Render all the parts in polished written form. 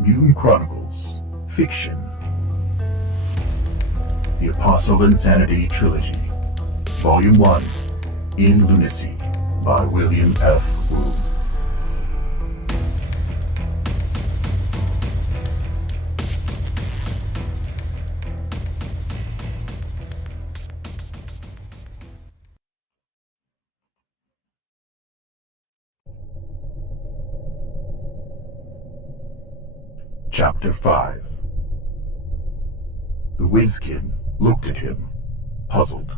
Mutant Chronicles, Fiction. The Apostle Insanity Trilogy, Volume 1, in Lunacy, by William F. Wu. Chapter 5. The whiz-kid looked at him, puzzled.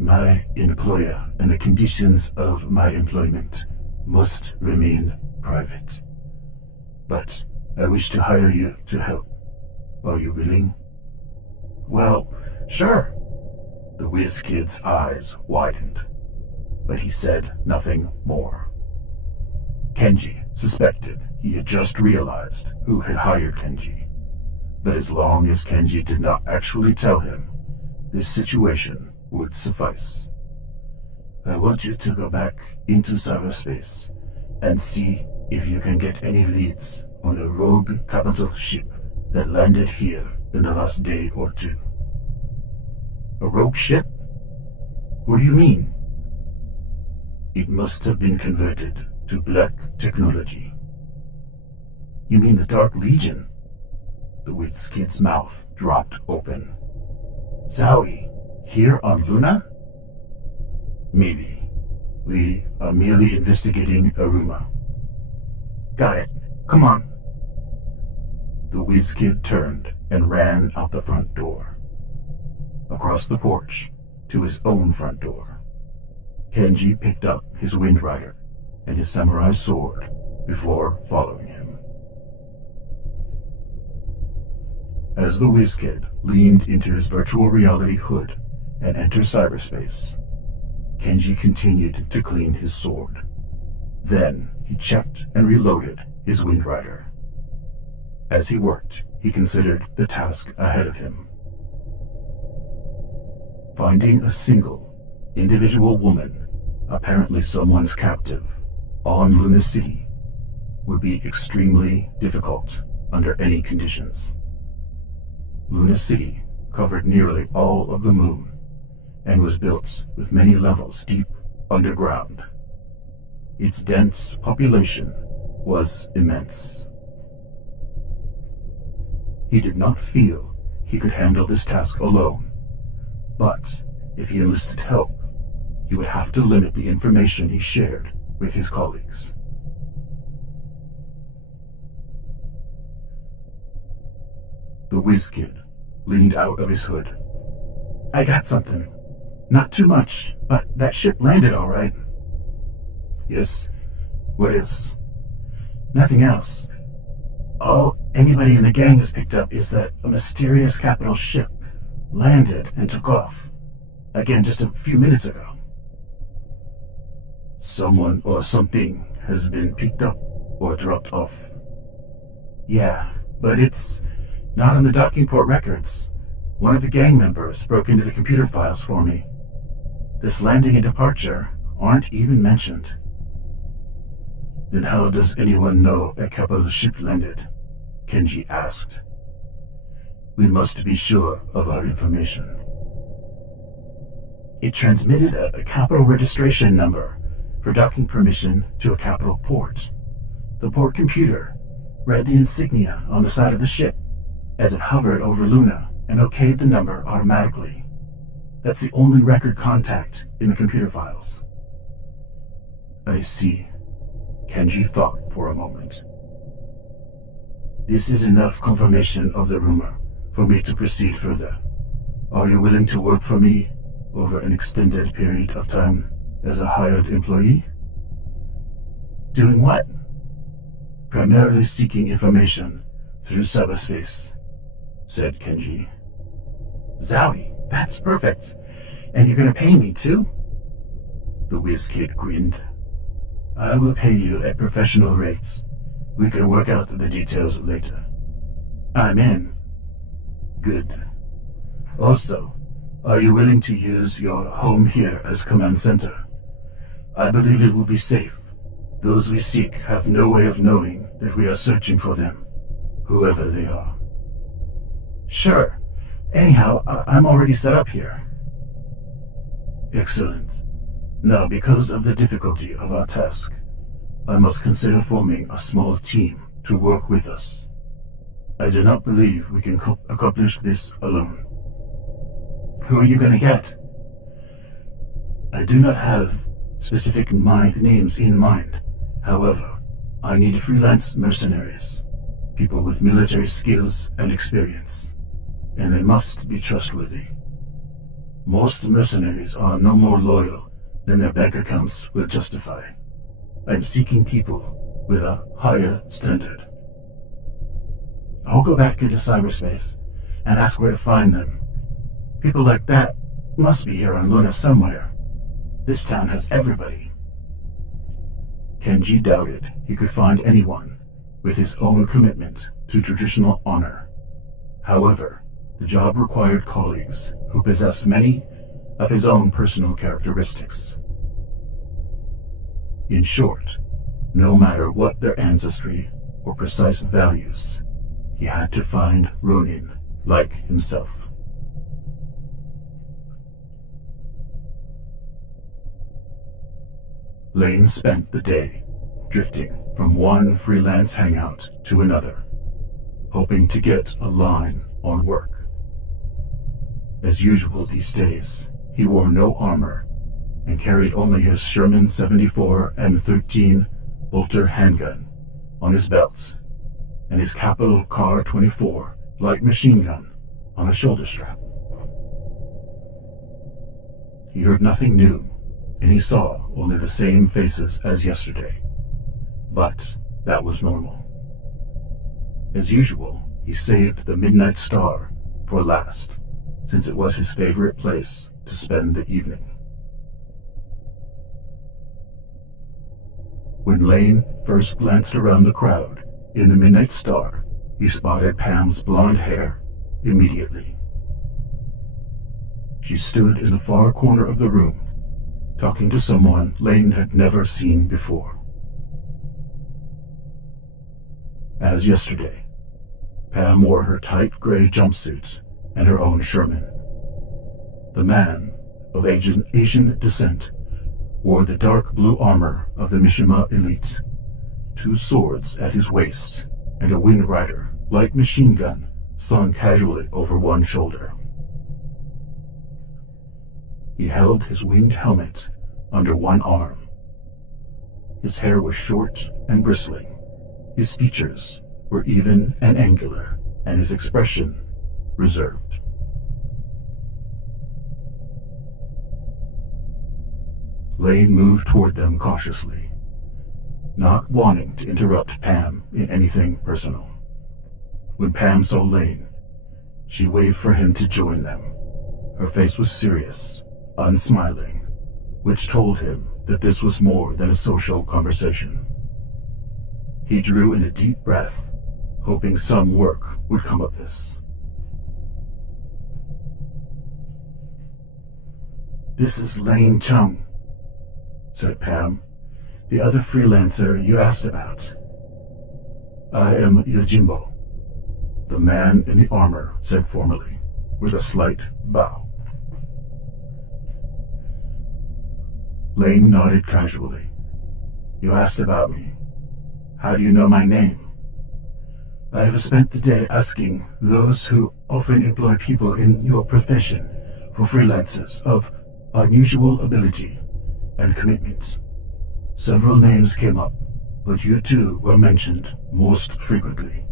My employer and the conditions of my employment must remain private. But I wish to hire you to help. Are you willing? Well, sure. The whiz-kid's eyes widened, but he said nothing more. Kenji suspected he had just realized who had hired Kenji, but as long as Kenji did not actually tell him, this situation would suffice. I want you to go back into cyberspace and see if you can get any leads on a rogue capital ship that landed here in the last day or two. A rogue ship? What do you mean? It must have been converted to black technology. You mean the Dark Legion? The whiz-kid's mouth dropped open. Zowie, here on Luna? Maybe. We are merely investigating a rumor. Got it. Come on. The whiz-kid turned and ran out the front door. Across the porch, to his own front door. Kenji picked up his Wind Rider and his samurai sword before following him. As the whiz-kid leaned into his virtual reality hood and entered cyberspace, Kenji continued to clean his sword. Then he checked and reloaded his Wind Rider. As he worked, he considered the task ahead of him. Finding a single, individual woman, apparently someone's captive, on Lunacy would be extremely difficult under any conditions. Lunacy covered nearly all of the moon and was built with many levels deep underground. Its dense population was immense. He did not feel he could handle this task alone, but if he enlisted help, he would have to limit the information he shared with his colleagues. The whiz-kid leaned out of his hood. I got something. Not too much, but that ship landed all right. Yes? What is? Nothing else. All anybody in the gang has picked up is that a mysterious capital ship landed and took off. Again, just a few minutes ago. Someone or something has been picked up or dropped off. Yeah, but it's not on the docking port records. One of the gang members broke into the computer files for me. This landing and departure aren't even mentioned. Then how does anyone know a capital ship landed? Kenji asked. We must be sure of our information. It transmitted a capital registration number for docking permission to a capital port. The port computer read the insignia on the side of the ship as it hovered over Luna and okayed the number automatically. That's the only record contact in the computer files. I see. Kenji thought for a moment. This is enough confirmation of the rumor for me to proceed further. Are you willing to work for me over an extended period of time as a hired employee? Doing what? Primarily seeking information through cyberspace, said Kenji. Zowie, that's perfect. And you're gonna pay me too? The whiz-kid grinned. I will pay you at professional rates. We can work out the details later. I'm in. Good. Also, are you willing to use your home here as command center? I believe it will be safe. Those we seek have no way of knowing that we are searching for them. whoever they are. Sure. Anyhow, I'm already set up here. Excellent. Now, because of the difficulty of our task, I must consider forming a small team to work with us. I do not believe we can accomplish this alone. Who are you going to get? I do not have specific names in mind. However, I need freelance mercenaries, people with military skills and experience, and they must be trustworthy. Most mercenaries are no more loyal than their bank accounts will justify. I'm seeking people with a higher standard. I'll go back into cyberspace and ask where to find them. People like that must be here on Luna somewhere. This town has everybody. Kenji doubted he could find anyone with his own commitment to traditional honor. However, the job required colleagues who possessed many of his own personal characteristics. In short, no matter what their ancestry or precise values, he had to find ronin like himself. Lane spent the day drifting from one freelance hangout to another, hoping to get a line on work. As usual these days, he wore no armor and carried only his Sherman 74 M13 bolter handgun on his belt and his Capital Car 24 light machine gun on a shoulder strap. He heard nothing new, and he saw only the same faces as yesterday. But that was normal. As usual, he saved the Midnight Star for last, since it was his favorite place to spend the evening. When Lane first glanced around the crowd in the Midnight Star, he spotted Pam's blonde hair immediately. She stood in the far corner of the room, talking to someone Lane had never seen before. As yesterday, Pam wore her tight gray jumpsuit and her own Sherman. The man, of Asian descent, wore the dark blue armor of the Mishima elite, 2 swords at his waist, and a Wind Rider light machine gun slung casually over one shoulder. He held his winged helmet under one arm. His hair was short and bristling. His features were even and angular, and his expression reserved. Lane moved toward them cautiously, not wanting to interrupt Pam in anything personal. When Pam saw Lane, she waved for him to join them. Her face was serious, unsmiling, which told him that this was more than a social conversation. He drew in a deep breath, hoping some work would come of this. "This is Lane Chung," said Pam, "the other freelancer you asked about." "I am Yojimbo," the man in the armor said formally, with a slight bow. Lane nodded casually. "You asked about me. How do you know my name?" "I have spent the day asking those who often employ people in your profession for freelancers of unusual ability and commitment. Several names came up, but you two were mentioned most frequently."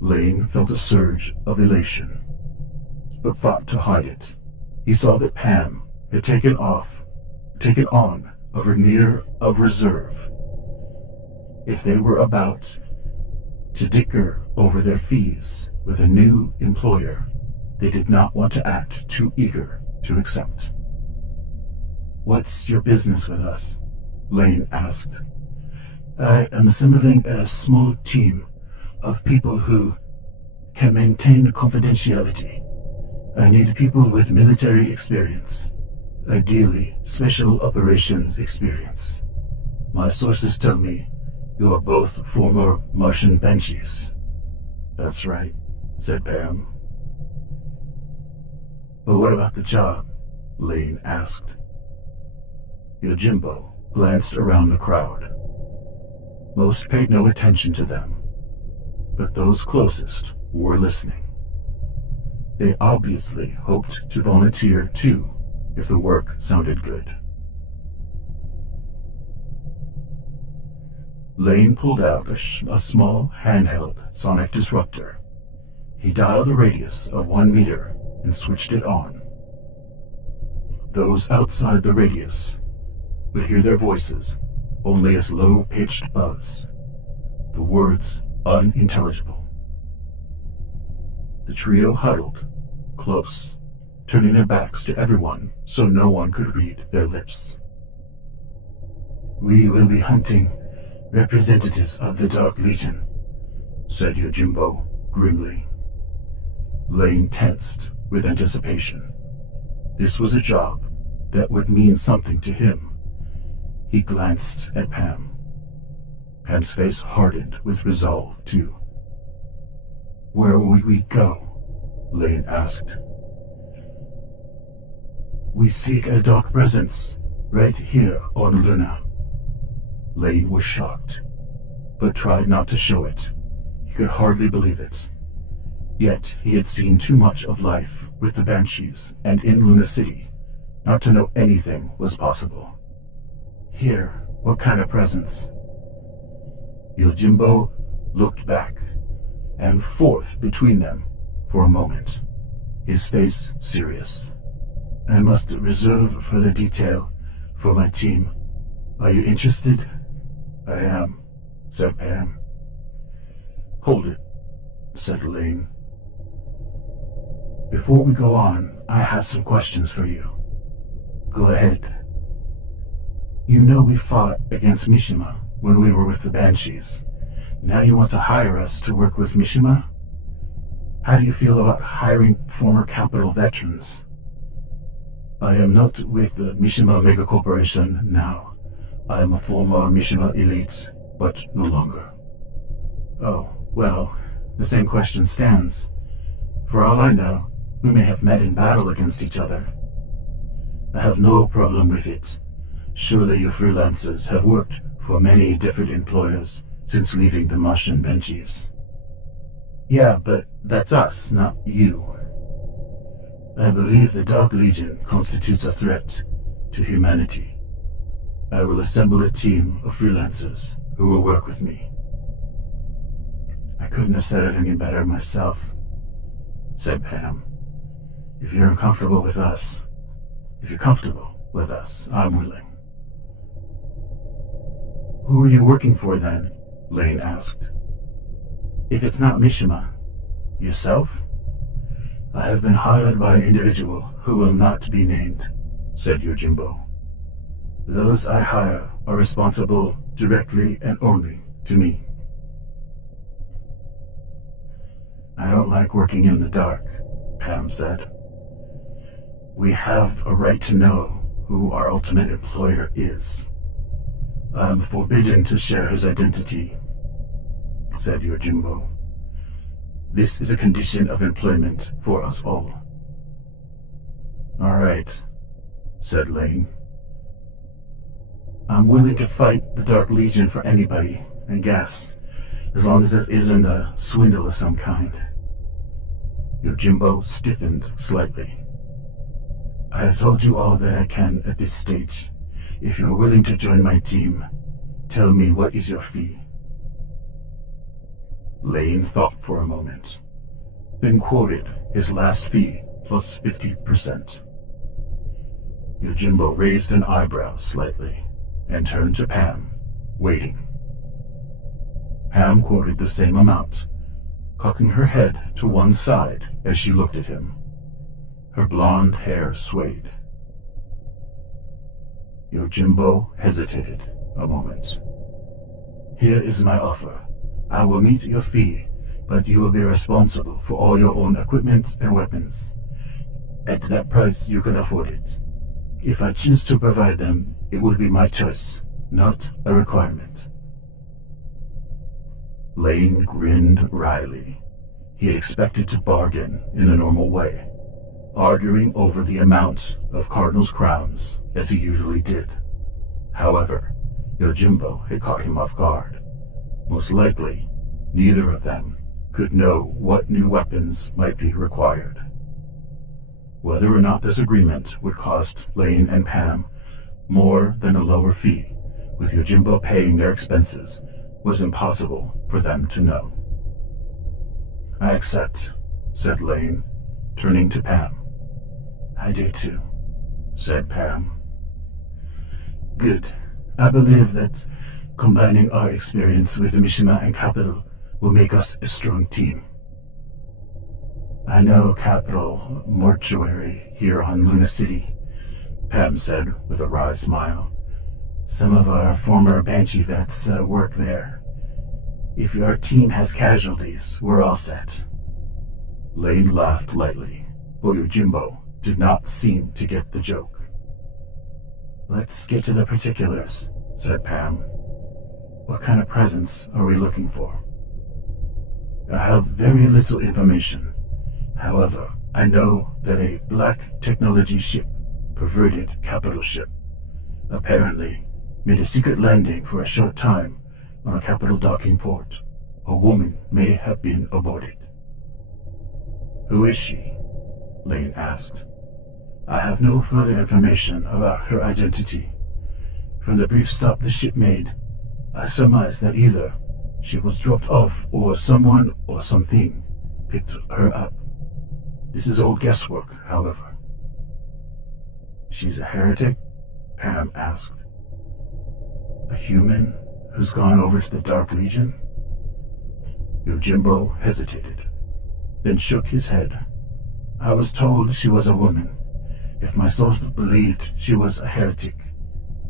Lane felt a surge of elation, but fought to hide it. He saw that Pam had taken on a veneer of reserve. If they were about to dicker over their fees with a new employer, they did not want to act too eager to accept. "What's your business with us?" Lane asked. "I am assembling a small team of people who can maintain confidentiality. I need people with military experience, ideally special operations experience. My sources tell me You are both former Martian Banshees. That's right, said Pam. But what about the job? Lane asked. Yojimbo glanced around the crowd. Most paid no attention to them, but those closest were listening. They obviously hoped to volunteer too, if the work sounded good. Lane pulled out a small handheld sonic disruptor. He dialed a radius of 1 meter and switched it on. Those outside the radius would hear their voices only as low-pitched buzz, the words unintelligible. The trio huddled, close, turning their backs to everyone so no one could read their lips. We will be hunting representatives of the Dark Legion, said Yojimbo grimly. Lane tensed with anticipation. This was a job that would mean something to him. He glanced at Pam. Pam's face hardened with resolve, too. Where will we go? Lane asked. We seek a dark presence right here on Luna. Lane was shocked, but tried not to show it. He could hardly believe it. Yet he had seen too much of life with the Banshees and in Luna City not to know anything was possible. Here, what kind of presence? Yojimbo looked back and forth between them for a moment, his face serious. I must reserve further detail for my team. Are you interested? I am, said Pam. Hold it, said Lane. Before we go on, I have some questions for you. Go ahead. You know we fought against Mishima when we were with the Banshees. Now you want to hire us to work with Mishima? How do you feel about hiring former Capital veterans? I am not with the Mishima Mega Corporation now. I am a former Mishima elite, but no longer. Oh, well, the same question stands. For all I know, we may have met in battle against each other. I have no problem with it. Surely you freelancers have worked for many different employers since leaving the Martian Banshees. Yeah, but that's us, not you. I believe the Dark Legion constitutes a threat to humanity. I will assemble a team of freelancers who will work with me. I couldn't have said it any better myself, said Pam. If you're comfortable with us, I'm willing. Who are you working for then? Lane asked. If it's not Mishima, yourself? I have been hired by an individual who will not be named, said Yojimbo. Those I hire are responsible directly and only to me. I don't like working in the dark, Pam said. We have a right to know who our ultimate employer is. I am forbidden to share his identity, said Yojimbo. This is a condition of employment for us all. All right, said Lane. I'm willing to fight the Dark Legion for anybody, and gas, as long as this isn't a swindle of some kind. Yojimbo stiffened slightly. I have told you all that I can at this stage. If you're willing to join my team, tell me what is your fee. Lane thought for a moment, then quoted his last fee plus 50%. Yojimbo raised an eyebrow slightly and turned to Pam, waiting. Pam quoted the same amount, cocking her head to one side as she looked at him. Her blonde hair swayed. Yojimbo hesitated a moment. Here is my offer. I will meet your fee, but you will be responsible for all your own equipment and weapons. At that price, you can afford it. If I choose to provide them, it would be my choice, not a requirement. Lane grinned wryly. He had expected to bargain in a normal way, arguing over the amount of Cardinal's crowns as he usually did. However, Yojimbo had caught him off guard. Most likely, neither of them could know what new weapons might be required. Whether or not this agreement would cost Lane and Pam more than a lower fee, with Yojimbo paying their expenses, was impossible for them to know. "I accept," said Lane, turning to Pam. "I do too," said Pam. "Good. I believe that combining our experience with Mishima and Capital will make us a strong team. I know Capital Mortuary here on Luna City," Pam said with a wry smile. "Some of our former Banshee vets work there. If your team has casualties, we're all set." Lane laughed lightly, but Yojimbo did not seem to get the joke. "Let's get to the particulars," said Pam. "What kind of presents are we looking for?" "I have very little information. However, I know that a black technology ship, perverted capital ship, apparently made a secret landing for a short time on a capital docking port. A woman may have been aborted." "Who is she?" Lane asked. "I have no further information about her identity. From the brief stop the ship made, I surmise that either she was dropped off or someone or something picked her up. This is all guesswork, however." "She's a heretic?" Pam asked. "A human who's gone over to the Dark Legion?" Yojimbo hesitated, then shook his head. "I was told she was a woman. If my source believed she was a heretic,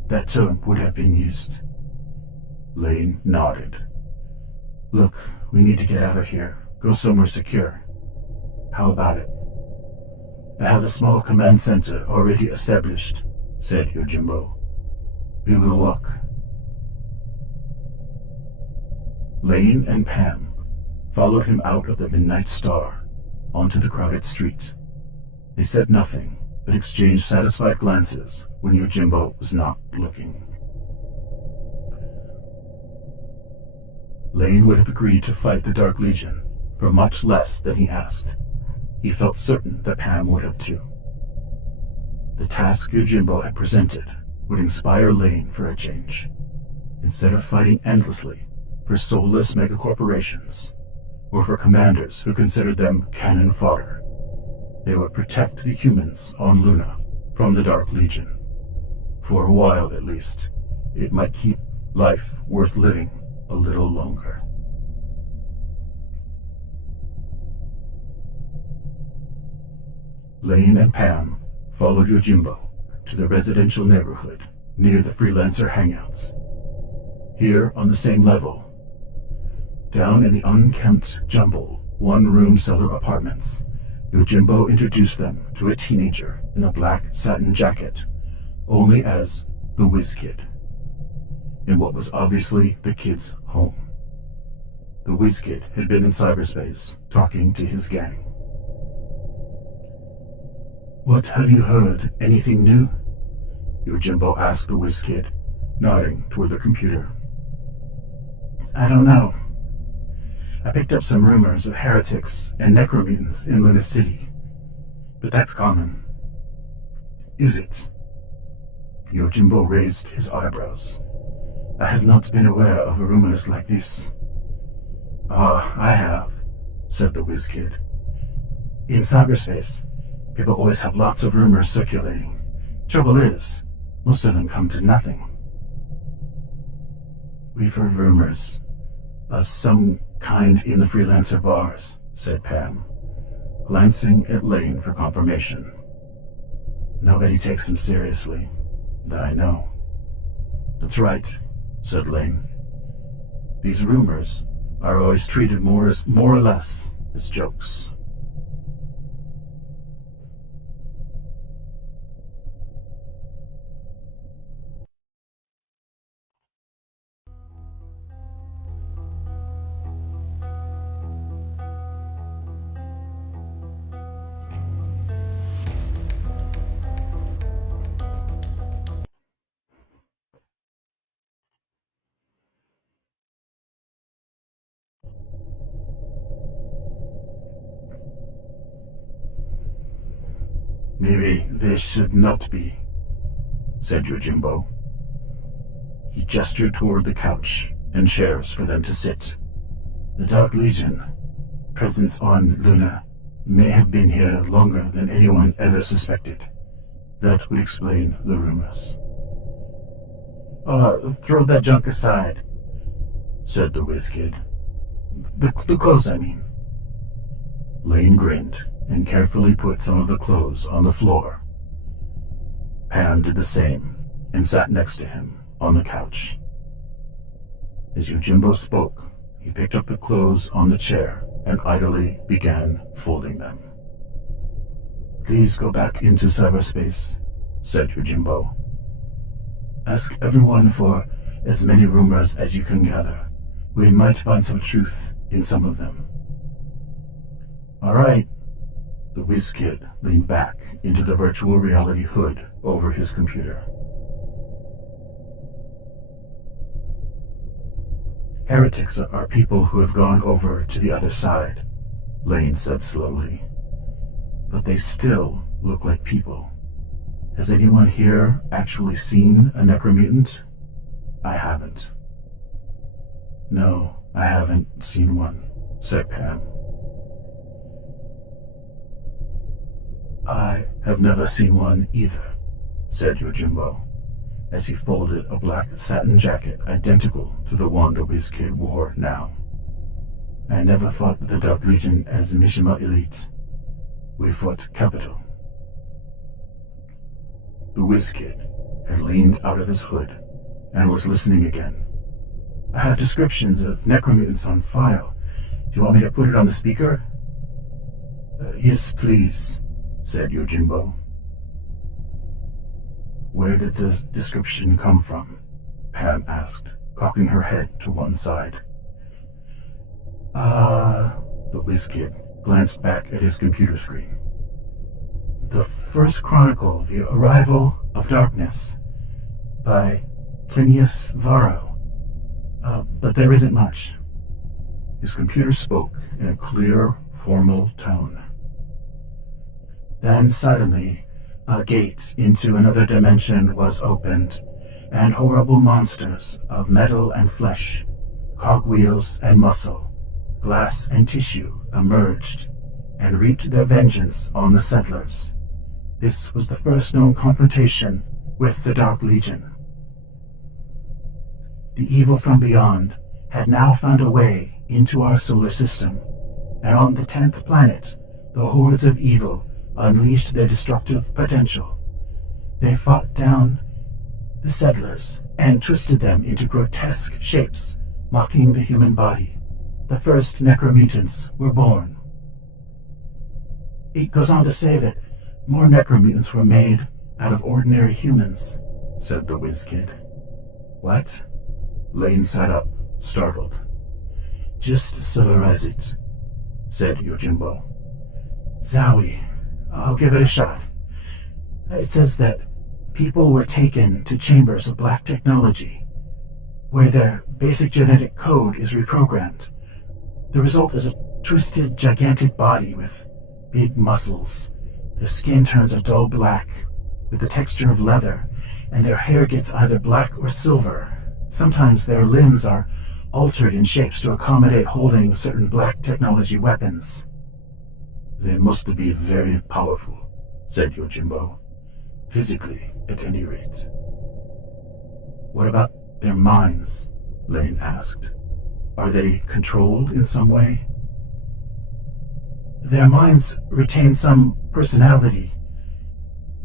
that term would have been used." Lane nodded. "Look, we need to get out of here. Go somewhere secure. How about it?" "I have a small command center already established," said Yojimbo. "We will walk." Lane and Pam followed him out of the Midnight Star onto the crowded street. They said nothing, but exchanged satisfied glances when Yojimbo was not looking. Lane would have agreed to fight the Dark Legion for much less than he asked. He felt certain that Pam would have too. The task Yojimbo had presented would inspire Lane for a change. Instead of fighting endlessly for soulless megacorporations, or for commanders who considered them cannon fodder, they would protect the humans on Luna from the Dark Legion. For a while at least, it might keep life worth living a little longer. Lane and Pam followed Yojimbo to the residential neighborhood near the freelancer hangouts. Here on the same level, down in the unkempt jumble one-room cellar apartments, Yojimbo introduced them to a teenager in a black satin jacket, only as the Whiz Kid, in what was obviously the kid's home. The Whiz Kid had been in cyberspace, talking to his gang. "What have you heard? Anything new?" Yojimbo asked the Whiz Kid, nodding toward the computer. "I don't know. I picked up some rumors of heretics and necromutants in Luna City, but that's common." "Is it?" Yojimbo raised his eyebrows. "I have not been aware of rumors like this." I have," said the Whiz Kid. "In cyberspace, people always have lots of rumors circulating. Trouble is, most of them come to nothing." "We've heard rumors of some kind in the freelancer bars," said Pam, glancing at Lane for confirmation. "Nobody takes them seriously, that I know." "That's right," said Lane. "These rumors are always treated more or less as jokes." Maybe they should not be, said Yojimbo. He gestured toward the couch and chairs for them to sit. The Dark Legion, presence on Luna, may have been here longer than anyone ever suspected. That would explain the rumors. Throw that junk aside, said the whiz kid. The clothes, I mean. Lane grinned and carefully put some of the clothes on the floor. Pam did the same and sat next to him on the couch. As Yojimbo spoke, he picked up the clothes on the chair and idly began folding them. Please go back into cyberspace, said Yojimbo. Ask everyone for as many rumors as you can gather. We might find some truth in some of them. All right. The whiz kid leaned back into the virtual reality hood over his computer. Heretics are people who have gone over to the other side, Lane said slowly. But they still look like people. Has anyone here actually seen a necromutant? I haven't. No, I haven't seen one, said Pam. I have never seen one either, said Yojimbo, as he folded a black satin jacket identical to the one the whiz kid wore now. I never fought the Dark Legion as Mishima Elite. We fought Capital. The whiz kid had leaned out of his hood and was listening again. I have descriptions of necromutants on file. Do you want me to put it on the speaker? Yes, please, said Yojimbo. Where did the description come from? Pam asked, cocking her head to one side. The whiz kid glanced back at his computer screen. The first chronicle, The Arrival of Darkness, by Plinius Varro. But there isn't much. His computer spoke in a clear, formal tone. Then suddenly, a gate into another dimension was opened, and horrible monsters of metal and flesh, cogwheels and muscle, glass and tissue emerged and wreaked their vengeance on the settlers. This was the first known confrontation with the Dark Legion. The evil from beyond had now found a way into our solar system, and on the 10th planet, the hordes of evil unleashed their destructive potential. They fought down the settlers and twisted them into grotesque shapes, mocking the human body. The first necromutants were born. It goes on to say that more necromutants were made out of ordinary humans, said the whiz kid. What? Lane sat up, startled. Just summarize it, said Yojimbo. Zowie, I'll give it a shot. It says that people were taken to chambers of black technology, where their basic genetic code is reprogrammed. The result is a twisted, gigantic body with big muscles. Their skin turns a dull black, with the texture of leather, and their hair gets either black or silver. Sometimes their limbs are altered in shapes to accommodate holding certain black technology weapons. They must be very powerful, said Yojimbo. Physically, at any rate. What about their minds? Lane asked. Are they controlled in some way? Their minds retain some personality,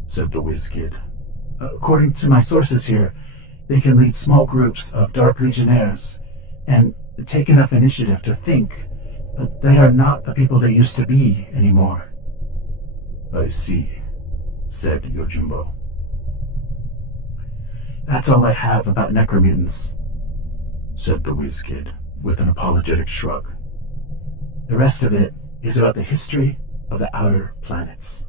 said the whiz kid. According to my sources here, they can lead small groups of Dark Legionnaires and take enough initiative to think, but they are not the people they used to be anymore. I see, said Yojimbo. That's all I have about necromutants, said the whiz kid with an apologetic shrug. The rest of it is about the history of the outer planets.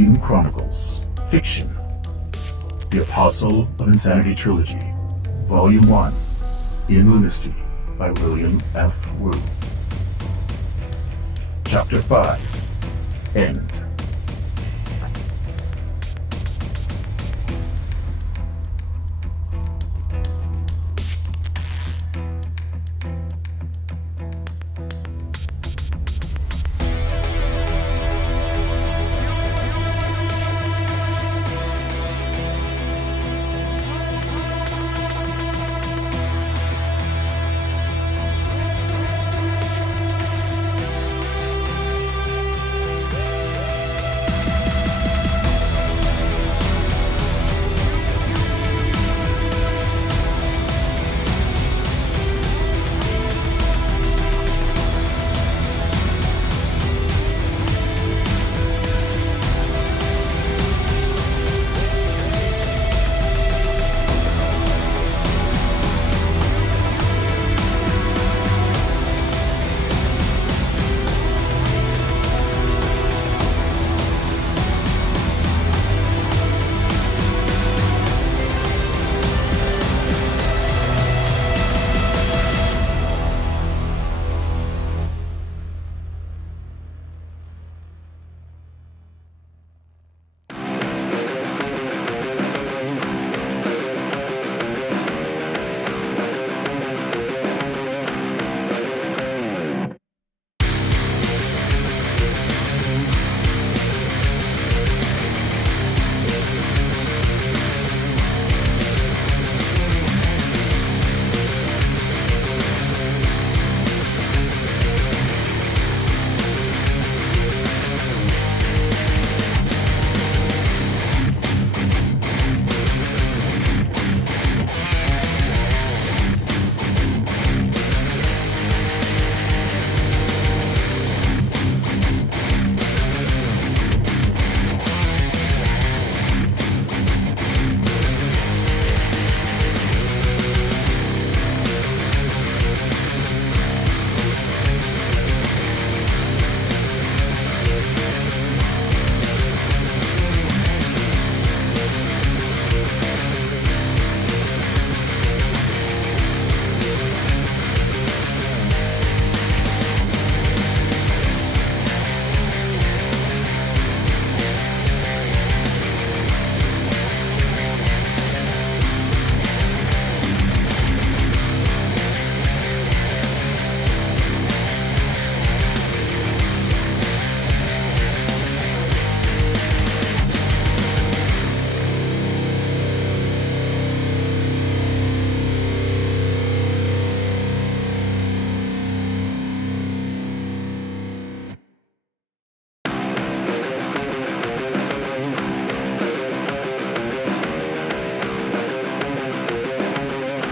Mutant Chronicles, Fiction. The Apostle of Insanity Trilogy, Volume 1, in Lunacy, by William F. Wu. Chapter 5, End.